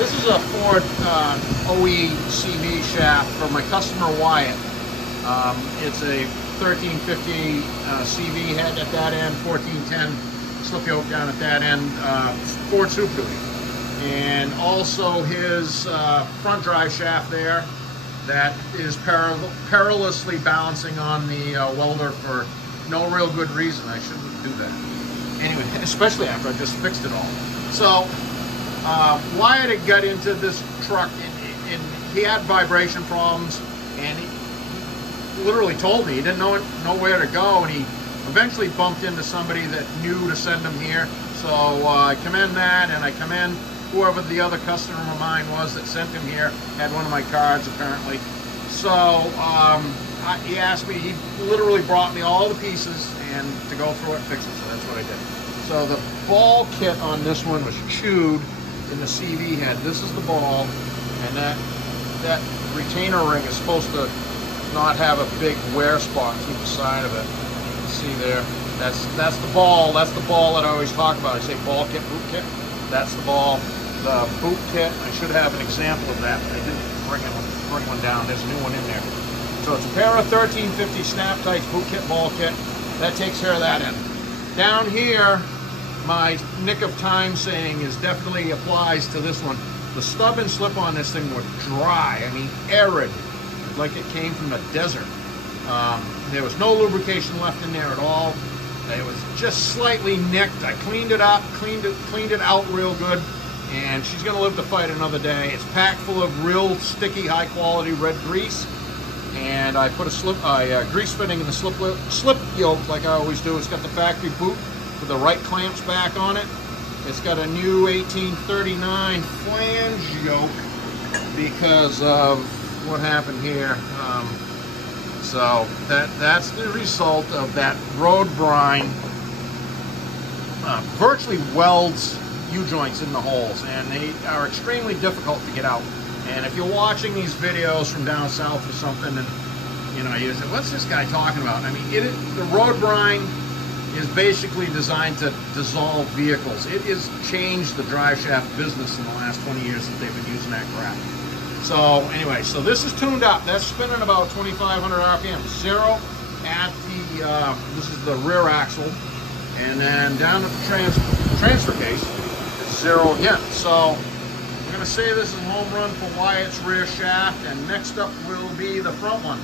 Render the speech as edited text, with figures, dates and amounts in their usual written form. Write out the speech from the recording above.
This is a Ford OE CV shaft for my customer Wyatt. It's a 1350 CV head at that end, 1410 slip yoke down at that end, Ford Super Duty. And also his front drive shaft there that is perilously balancing on the welder for no real good reason. I shouldn't do that. Anyway, especially after I just fixed it all. So Wyatt had got into this truck and he had vibration problems, and he literally told me he didn't know where to go, and he eventually bumped into somebody that knew to send him here. So I commend that, and I commend whoever the other customer of mine was that sent him here, had one of my cards apparently. So he asked me, he literally brought me all the pieces and to go through it and fix it, so that's what I did. So the ball kit on this one was chewed in the CV head. This is the ball, and that retainer ring is supposed to not have a big wear spot through the side of it. You can see there, that's the ball. That's the ball that I always talk about. I say ball kit, boot kit. That's the ball. The boot kit, I should have an example of that, but I didn't bring one down. There's a new one in there. So it's a pair of 1350 snap tights, boot kit, ball kit. That takes care of that end. Down here, my nick of time saying is definitely applies to this one. The stub and slip on this thing were dry, I mean arid, like it came from the desert. There was no lubrication left in there at all. It was just slightly nicked. I cleaned it up, cleaned it out real good, and she's gonna live to fight another day. It's packed full of real sticky, high quality red grease, and I put a grease fitting in the slip yoke like I always do. It's got the factory boot with the right clamps back on it. It's got a new 1839 flange yoke because of what happened here. So that's the result of that road brine. Virtually welds U-joints in the holes, and they are extremely difficult to get out. And if you're watching these videos from down south or something, and you know, you say, what's this guy talking about? I mean, the road brine is basically designed to dissolve vehicles. It has changed the drive shaft business in the last 20 years that they've been using that crap. So anyway, so this is tuned up. That's spinning about 2,500 RPM. Zero at the, this is the rear axle. And then down at the transfer case, it's zero again. So we're gonna say this is a home run for Wyatt's rear shaft, and next up will be the front one.